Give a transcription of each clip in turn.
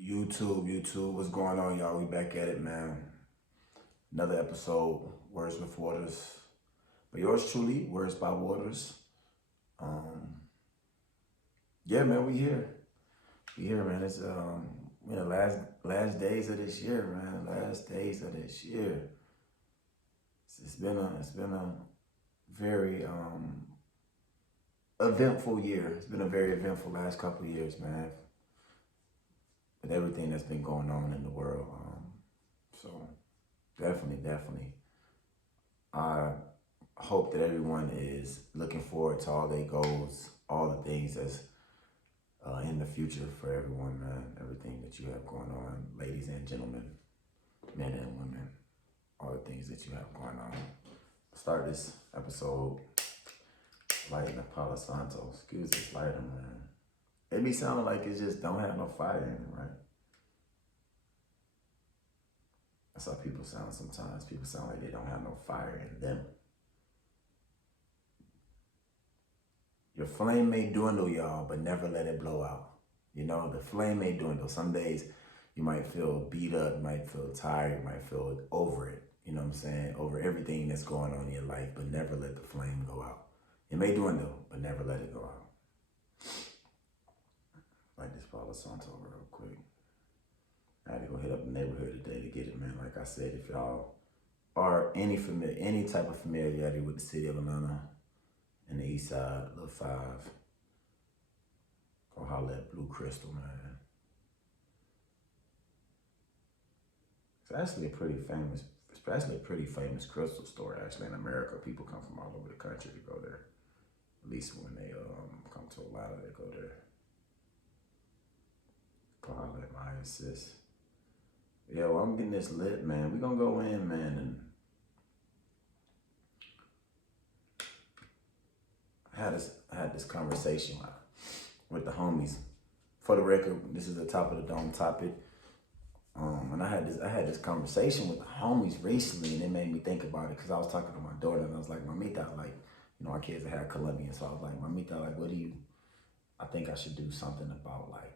YouTube, what's going on, y'all? We back at it, man. Another episode, Words with Waters. But yours truly, Words by Waters. Um, yeah, man, we here. We here, man. It's last days of this year, man. Last days of this year. It's been a very eventful year. It's been a very eventful last couple of years, man. With everything that's been going on in the world. So definitely. I hope that everyone is looking forward to all their goals, all the things that's in the future for everyone, man. Everything that you have going on, ladies and gentlemen, men and women, all the things that you have going on. Start this episode lighting a Palo Santo. Excuse this lighter, man. It be sounding like it just don't have no fire in it, right? That's how people sound sometimes. People sound like they don't have no fire in them. Your flame may dwindle, y'all, but never let it blow out. You know, the flame may dwindle. Some days you might feel beat up, you might feel tired, you might feel over it. You know what I'm saying? Over everything that's going on in your life, but never let the flame go out. It may dwindle, but never let it go out. Like this Palo Santo real quick. I had to go hit up the neighborhood today to get it, man. Like I said, if y'all are any type of familiarity with the city of Atlanta and the East Side, Little Five, go holler at Blue Crystal, man. It's actually a pretty famous crystal store actually in America. People come from all over the country to go there. At least when they come to Atlanta, they go there. Go holler at my sis. Yeah, well, I'm getting this lit, man. We're gonna go in, man, and I had this conversation with the homies. For the record, this is the top of the dome topic. And I had this conversation with the homies recently, and it made me think about it because I was talking to my daughter, and I was like, Mamita, like, you know, our kids are half Colombian, so I was like, Mamita, like, I think I should do something about like,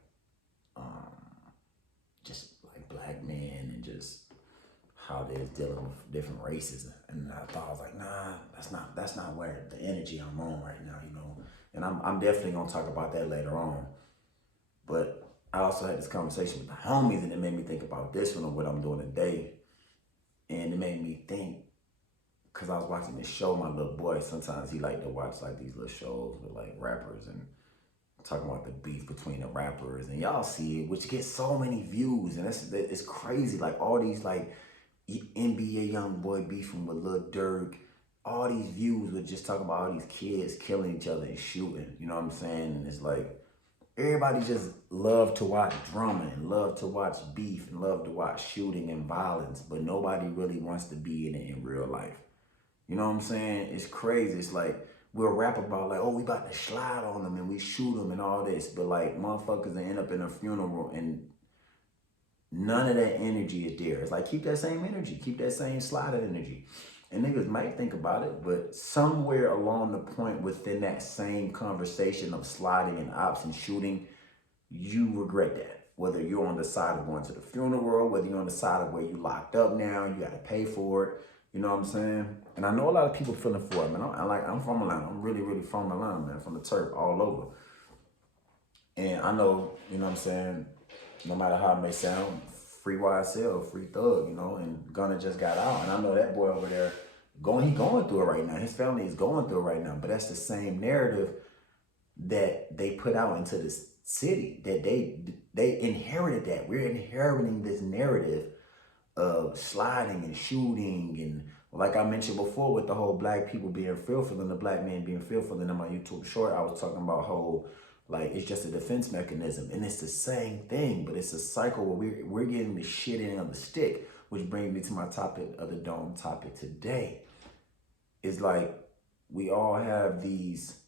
just like black men and just how they're dealing with different races. And I thought, I was like, nah, that's not where the energy I'm on right now, you know. And I'm definitely gonna talk about that later on. But I also had this conversation with the homies, and it made me think about this one and what I'm doing today. And it made me think, because I was watching this show, my little boy, sometimes he like to watch like these little shows with like rappers and talking about the beef between the rappers, and y'all see it, which gets so many views, and it's crazy. Like all these like NBA young boy beefing with Lil Durk, all these views would just talk about all these kids killing each other and shooting. You know what I'm saying? And it's like everybody just love to watch drama and love to watch beef and love to watch shooting and violence, but nobody really wants to be in it in real life. You know what I'm saying? It's crazy. It's like we'll rap about like, oh, we about to slide on them and we shoot them and all this, but like motherfuckers that end up in a funeral and none of that energy is there. It's like, keep that same energy, keep that same slide energy. And niggas might think about it, but somewhere along the point within that same conversation of sliding and ops and shooting, you regret that. Whether you're on the side of going to the funeral, whether you're on the side of where you locked up now, you got to pay for it. You know what I'm saying? And I know a lot of people feeling for it, man. I'm from Atlanta. I'm really from Atlanta, man. From the turf all over. And I know, you know what I'm saying, no matter how it may sound, free YSL, free thug, you know, and Gunna just got out. And I know that boy over there, he going through it right now. His family is going through it right now. But that's the same narrative that they put out into this city, that they inherited that. We're inheriting this narrative of sliding and shooting, and like I mentioned before with the whole black people being fearful and the black man being fearful. And in my YouTube short, I was talking about how like it's just a defense mechanism, and it's the same thing, but it's a cycle where we're getting the shit end of the stick, which brings me to my topic of the dome topic today. Is like we all have these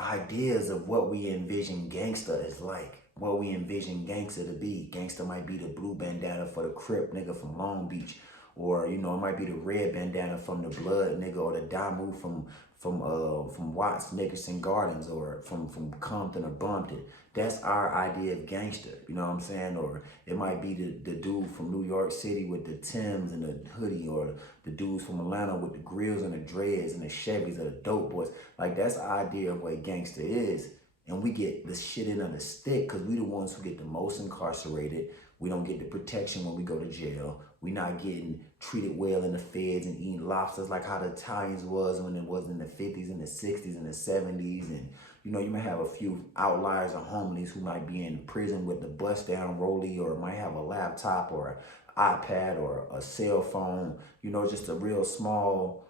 ideas of what we envision gangster is like, what we envision gangster to be. Gangster might be the blue bandana for the Crip nigga from Long Beach, or you know, it might be the red bandana from the Blood nigga, or the Damu from Watts, Nickerson Gardens, or from Compton or Bumpton. That's our idea of gangster, you know what I'm saying? Or it might be the dude from New York City with the Timbs and the hoodie, or the dudes from Atlanta with the grills and the dreads and the Chevys or the dope boys. Like, that's our idea of what gangster is. And we get the shit in on the stick because we the ones who get the most incarcerated. We don't get the protection when we go to jail. We not getting treated well in the feds and eating lobsters like how the Italians was when it was in the 50s and the 60s and the 70s. And you know, you might have a few outliers or homeless who might be in prison with the bust down rollie, or might have a laptop or an iPad or a cell phone. You know, just a real small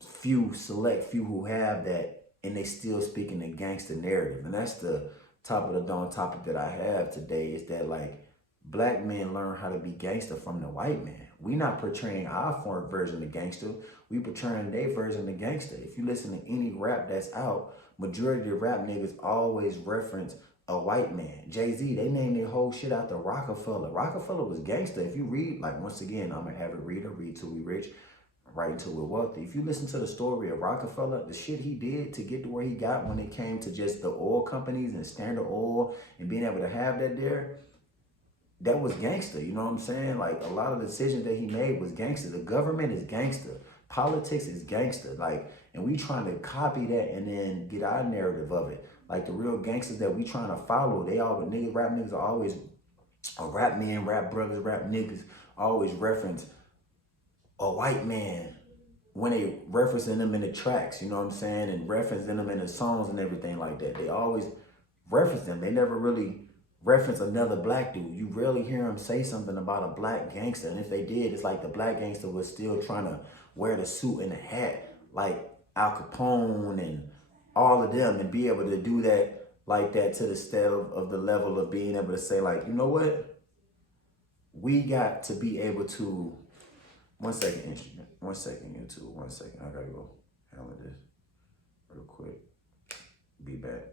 select few who have that, and they still speaking the gangster narrative. And that's the top of the dome topic that I have today, is that, like, black men learn how to be gangster from the white man. We not portraying our foreign version of gangster. We portraying their version of gangster. If you listen to any rap that's out, majority of rap niggas always reference a white man. Jay-Z, they named their whole shit after Rockefeller. Rockefeller was gangster. If you read, like, once again, I'm an avid reader, read till we rich, write until we're wealthy. If you listen to the story of Rockefeller, the shit he did to get to where he got when it came to just the oil companies and Standard Oil and being able to have that there, that was gangster, you know what I'm saying? Like, a lot of the decisions that he made was gangster. The government is gangster. Politics is gangster. Like, and we trying to copy that and then get our narrative of it. Like, the real gangsters that we trying to follow, they all, rap niggas are always, or rap men, rap brothers, rap niggas, always reference a white man when they referencing them in the tracks, you know what I'm saying? And referencing them in the songs and everything like that. They always reference them. They never really reference another black dude. You rarely hear him say something about a black gangster. And if they did, it's like the black gangster was still trying to wear the suit and the hat like Al Capone and all of them, and be able to do that like that to the step of the level of being able to say, like, you know what? We got to be able to, 1 second, instrument. 1 second, YouTube. 1 second. I gotta go handle this real quick. Be back.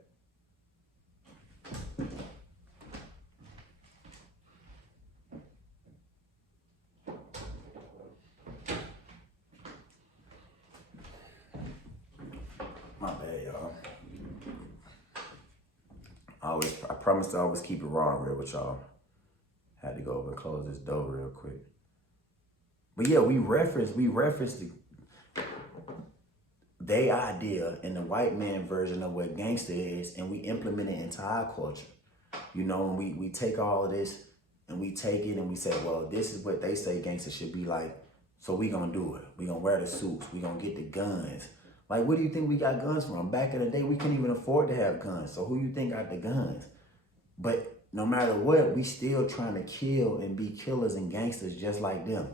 My bad, y'all. I promise to always keep it raw and real with y'all. Had to go over and close this door real quick. But yeah, we referenced their idea and the white man version of what gangster is, and we implement it into our culture. You know, and we take all of this and we take it and we say, well, this is what they say gangster should be like, so we gonna do it. We gonna wear the suits. We gonna get the guns. Like, where do you think we got guns from? Back in the day, we couldn't even afford to have guns. So who you think got the guns? But no matter what, we still trying to kill and be killers and gangsters just like them.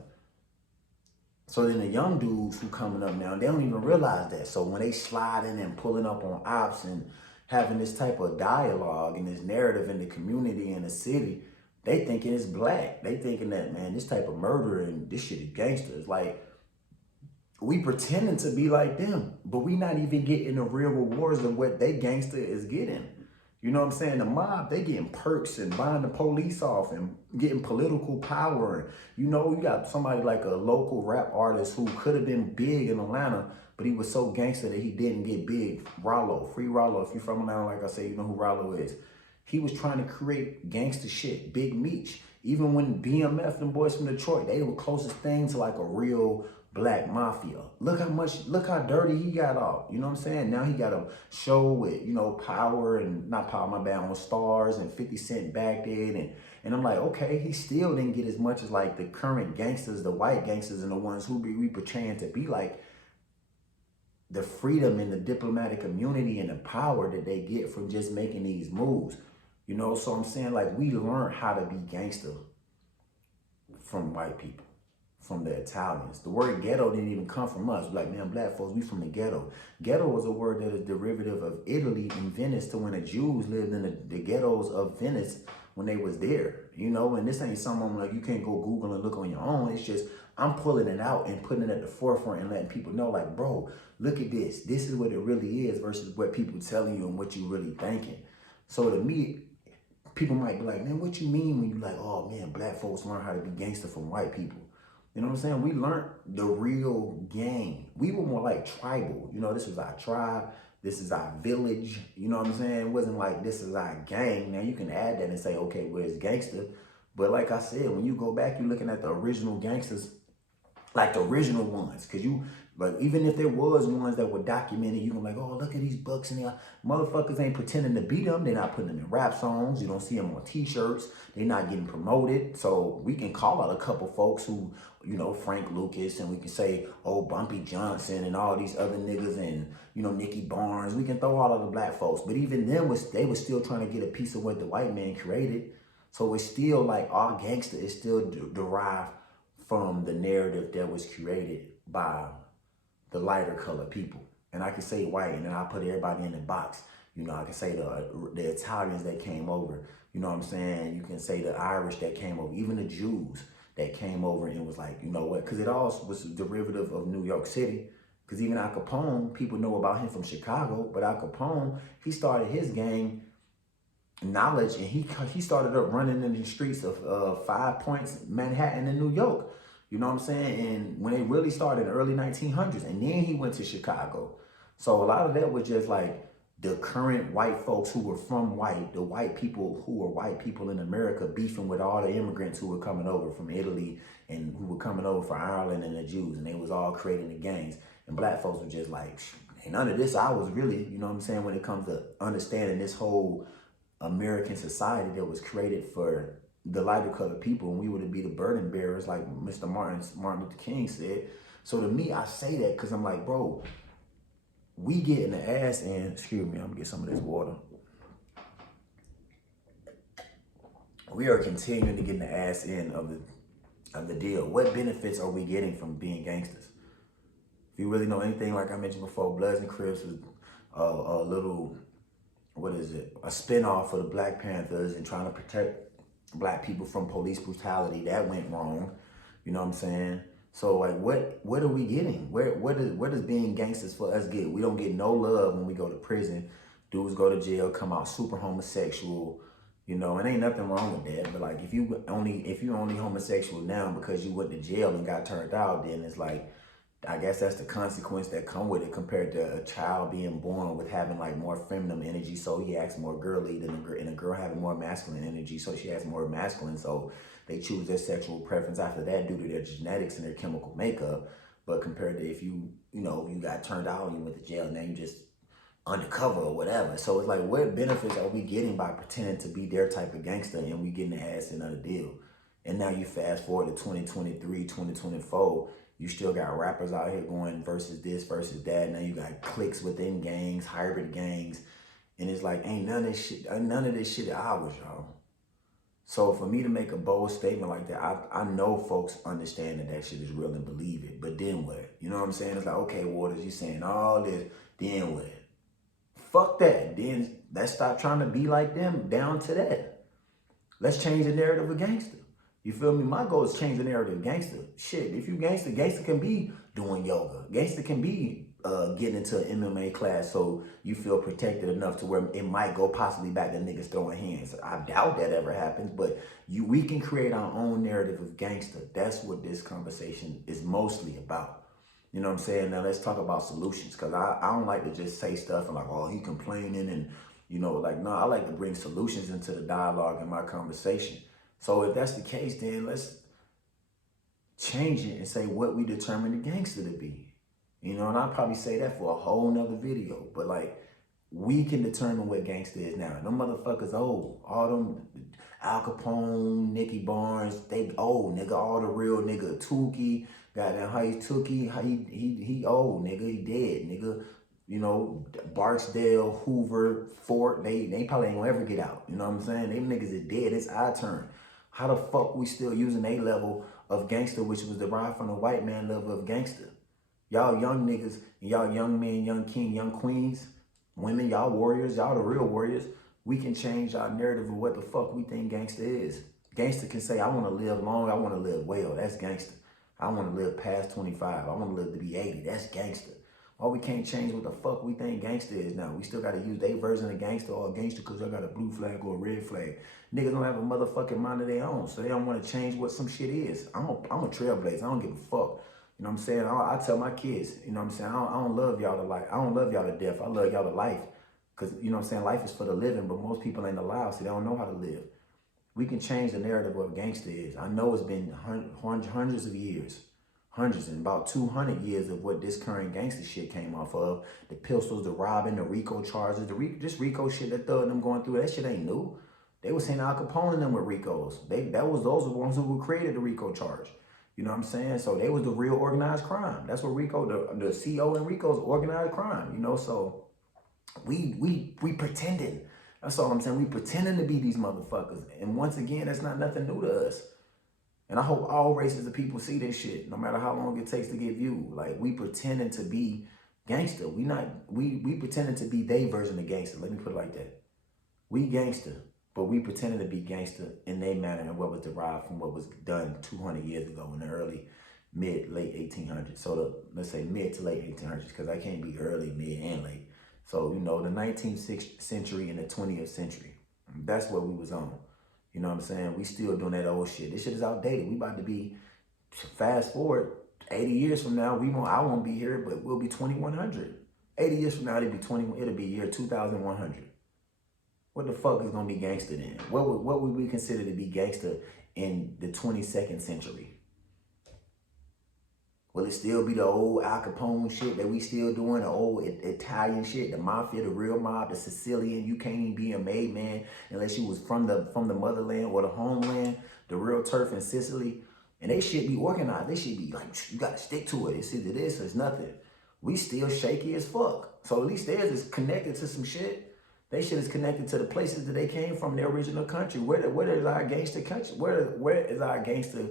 So then the young dudes who coming up now, they don't even realize that. So when they sliding and pulling up on ops and having this type of dialogue and this narrative in the community and the city, they thinking it's black. They thinking that, man, this type of murder and this shit is gangsters. Like, we pretending to be like them, but we not even getting the real rewards of what they gangster is getting. You know what I'm saying? The mob, they getting perks and buying the police off and getting political power. And, you know, you got somebody like a local rap artist who could have been big in Atlanta, but he was so gangster that he didn't get big. Rollo, Free Rollo. If you're from Atlanta, like I say, you know who Rollo is. He was trying to create gangster shit, Big Meech. Even when BMF and boys from Detroit, they were closest thing to like a real black mafia. Look how dirty he got off. You know what I'm saying? Now he got a show with, you know, Power and, not Power, my bad, on Stars, and 50 Cent back then. And I'm like, okay, he still didn't get as much as like the current gangsters, the white gangsters, and the ones who we portraying to be like, the freedom and the diplomatic immunity and the power that they get from just making these moves. You know, so I'm saying, like, we learned how to be gangster from white people, from the Italians. The word ghetto didn't even come from us. Like, man, black folks, we from the ghetto. Ghetto was a word that is derivative of Italy and Venice, to when the Jews lived in the ghettos of Venice when they was there. You know, and this ain't something like you can't go Google and look on your own. It's just, I'm pulling it out and putting it at the forefront and letting people know, like, bro, look at this. This is what it really is versus what people telling you and what you really thinking. So to me, people might be like, man, what you mean when you like, oh man, black folks learn how to be gangster from white people? You know what I'm saying? We learned the real game. We were more like tribal. You know, this was our tribe. this is our village. You know what I'm saying? It wasn't like this is our gang. Now you can add that and say, okay, where's gangster? But like I said, when you go back, you're looking at the original gangsters, like the original ones, because you, but even if there was ones that were documented, you can like, oh, look at these books and they motherfuckers ain't pretending to be them. They're not putting them in rap songs. You don't see them on t-shirts. They're not getting promoted. So we can call out a couple folks who, you know, Frank Lucas, and we can say, oh, Bumpy Johnson and all these other niggas, and, you know, Nicky Barnes. We can throw all of the black folks, but even them they were still trying to get a piece of what the white man created. So it's still like our gangster is still derived from the narrative that was created by the lighter colored people. And I can say white, and then I put everybody in the box. You know, I can say the Italians that came over. You know what I'm saying? You can say the Irish that came over, even the Jews that came over, and was like, you know what? Because it all was a derivative of New York City. Because even Al Capone, people know about him from Chicago, but Al Capone, he started his gang knowledge, and he started up running in the streets of 5 Points, Manhattan, and New York. You know what I'm saying? And when they really started in the early 1900s, and then he went to Chicago. So a lot of that was just like the current white folks who were from the white people who were white people in America beefing with all the immigrants who were coming over from Italy and who were coming over from Ireland, and the Jews, and they was all creating the gangs. And black folks were just like, ain't none of this I was really, you know what I'm saying, when it comes to understanding this whole American society that was created for the lighter colored people, and we were to be the burden bearers, like Mr. Martin Luther King said. So to me, I say that because I'm like, bro, we getting the ass in. Excuse me, I'm gonna get some of this water. We are continuing to get the ass in of the deal. What benefits are we getting from being gangsters? If you really know anything, like I mentioned before, Bloods and Crips was a little, what is it, a spinoff of the Black Panthers and trying to protect black people from police brutality. That went wrong. You know what I'm saying? So like, what are we getting? What does being gangsters for us get? We don't get no love when we go to prison. Dudes go to jail, come out super homosexual. You know, and ain't nothing wrong with that. But like, if you only homosexual now because you went to jail and got turned out, then it's like, I guess that's the consequence that come with it, compared to a child being born with having like more feminine energy, so he acts more girly than and a girl having more masculine energy, so she has more masculine, so they choose their sexual preference after that due to their genetics and their chemical makeup. But compared to if you got turned out and you went to jail, and now you just undercover or whatever. So it's like, what benefits are we getting by pretending to be their type of gangster, and we getting the ass in on the deal? And now you fast forward to 2023, 2024, you still got rappers out here going versus this, versus that. Now you got cliques within gangs, hybrid gangs. And it's like, ain't none of this shit ours, y'all. So for me to make a bold statement like that, I know folks understand that shit is real and believe it. But then what? You know what I'm saying? It's like, okay, Waters, you saying all this, then what? Fuck that. Then let's stop trying to be like them down to that. Let's change the narrative of gangster. You feel me? My goal is change the narrative of gangster. Shit, if you gangster can be doing yoga. Gangster can be getting into an MMA class so you feel protected enough to where it might go possibly back to niggas throwing hands. I doubt that ever happens, but we can create our own narrative of gangster. That's what this conversation is mostly about. You know what I'm saying? Now let's talk about solutions, because I don't like to just say stuff and like, oh, he complaining and, you know, like, no, I like to bring solutions into the dialogue in my conversation. So if that's the case, then let's change it and say what we determine the gangster to be. You know, and I'll probably say that for a whole nother video. But like, we can determine what gangster is now. Them motherfuckers old. All them Al Capone, Nicky Barnes, they old, nigga. All the real nigga. Tukey, goddamn, how he Tukey, how he old, nigga. He dead, nigga. You know, Barksdale, Hoover, Fort, they probably ain't gonna ever get out. You know what I'm saying? Them niggas is dead. It's our turn. How the fuck we still using a level of gangster, which was derived from the white man level of gangster? Y'all young niggas, y'all young men, young king, young queens, women, y'all warriors, y'all the real warriors. We can change our narrative of what the fuck we think gangster is. Gangster can say, I want to live long, I want to live well. That's gangster. I want to live past 25. I want to live to be 80. That's gangster. Why we can't change what the fuck we think gangster is now? We still got to use their version of gangster or gangster because I got a blue flag or a red flag. Niggas don't have a motherfucking mind of their own, so they don't want to change what some shit is. I'm a trailblazer. I don't give a fuck. You know what I'm saying? I tell my kids, you know what I'm saying? I don't love y'all to life. I don't love y'all to death. I love y'all to life. Because, you know what I'm saying? Life is for the living, but most people ain't allowed, so they don't know how to live. We can change the narrative of what gangster is. I know it's been hundreds of years, hundreds, and about 200 years of what this current gangster shit came off of. The pistols, the robbing, the RICO charges, this RICO shit that Thug and them going through, that shit ain't new. They was saying Al Capone and them with RICOs. Those were the ones who created the RICO charge. You know what I'm saying? So they was the real organized crime. That's what RICO, the CO and RICO's organized crime, you know? So we pretending. That's all I'm saying. We pretending to be these motherfuckers. And once again, that's not nothing new to us. And I hope all races of people see this shit, no matter how long it takes to get viewed. Like, we pretending to be gangster. We pretending to be their version of gangster. Let me put it like that. We gangster, but we pretending to be gangster in their manner and what was derived from what was done 200 years ago in the early, late 1800s. So let's say mid to late 1800s, because I can't be early, mid, and late. So, you know, the 19th century and the 20th century. That's what we was on. You know what I'm saying? We still doing that old shit. This shit is outdated. We about to be, fast forward, 80 years from now, I won't be here, but we'll be 2100. 80 years from now, it'll be year 2100. What the fuck is gonna be gangster then? What would we consider to be gangster in the 22nd century? Will it still be the old Al Capone shit that we still doing, the old Italian shit, the mafia, the real mob, the Sicilian? You can't even be a made man unless you was from the motherland or the homeland, the real turf in Sicily. And they should be organized. They should be like, you gotta stick to it. It's either this or it's nothing. We still shaky as fuck. So at least theirs is connected to some shit. They shit is connected to the places that they came from, their original country. Where is our gangster country? Where is our gangster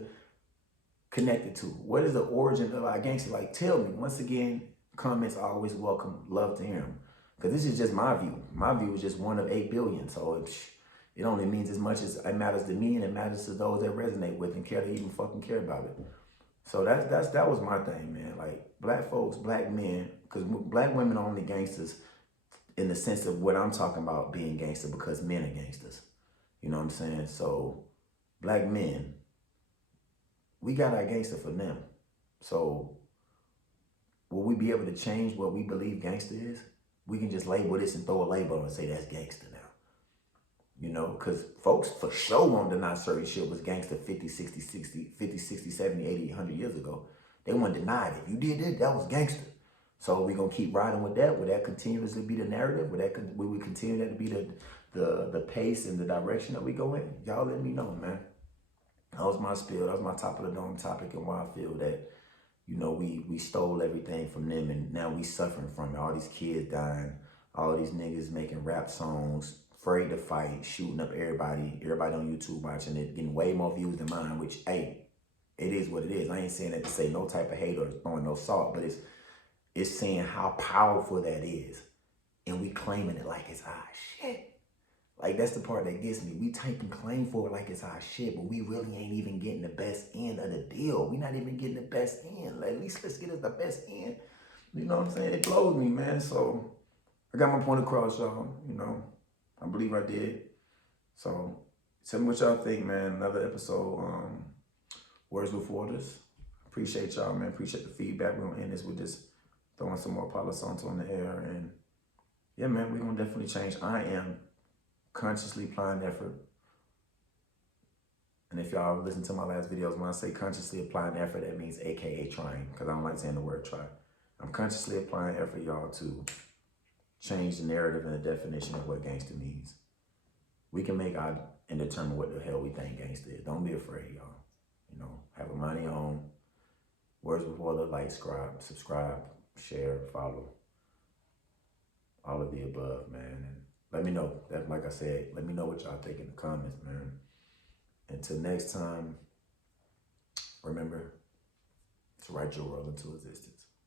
connected to? What is the origin of our gangster? Like, tell me. Once again, comments are always welcome. Love to hear them. Because this is just my view. My view is just one of 8 billion. So it only means as much as it matters to me, and it matters to those that resonate with and care to even fucking care about it. So that was my thing, man. Like, black folks, black men, because black women are only gangsters in the sense of what I'm talking about being gangster, because men are gangsters. You know what I'm saying? So black men, we got our gangster for them. So will we be able to change what we believe gangster is? We can just label this and throw a label and say that's gangster now. You know, because folks for sure won't deny certain shit was gangster 50, 60, 70, 80, 100 years ago. They won't deny it. If you did it, that was gangster. So we're going to keep riding with that. Will that continuously be the narrative? Will we continue that to be the pace and the direction that we go in? Y'all let me know, man. That was my spiel. That was my top of the dome topic, and why I feel that, you know, we stole everything from them, and now we suffering from it. All these kids dying, all these niggas making rap songs, afraid to fight, shooting up everybody on YouTube watching it, getting way more views than mine, which, hey, it is what it is. I ain't saying that to say no type of hate or throwing no salt, but it's saying how powerful that is. And we claiming it like it's our shit. Like, that's the part that gets me. We taking claim for it like it's our shit, but we really ain't even getting the best end of the deal. We not even getting the best end. At least let's get us the best end. You know what I'm saying? It blows me, man. So I got my point across, y'all. You know, I believe I did. So tell me what y'all think, man. Another episode, Words with Waters. Appreciate y'all, man. Appreciate the feedback. We're gonna end this with just throwing some more Palo Santo on the air. And yeah, man, we're gonna definitely change. I am consciously applying effort. And if y'all listen to my last videos, when I say consciously applying effort, that means AKA trying, because I don't like saying the word try. I'm consciously applying effort, y'all, to change the narrative and the definition of what gangster means. We can make out and determine what the hell we think gangster is. Don't be afraid, y'all. You know, have a mind of your own. Words before the like, subscribe, share, follow. All of the above, man. And let me know. That, like I said, let me know what y'all think in the comments, man. Until next time, remember to write your world into existence.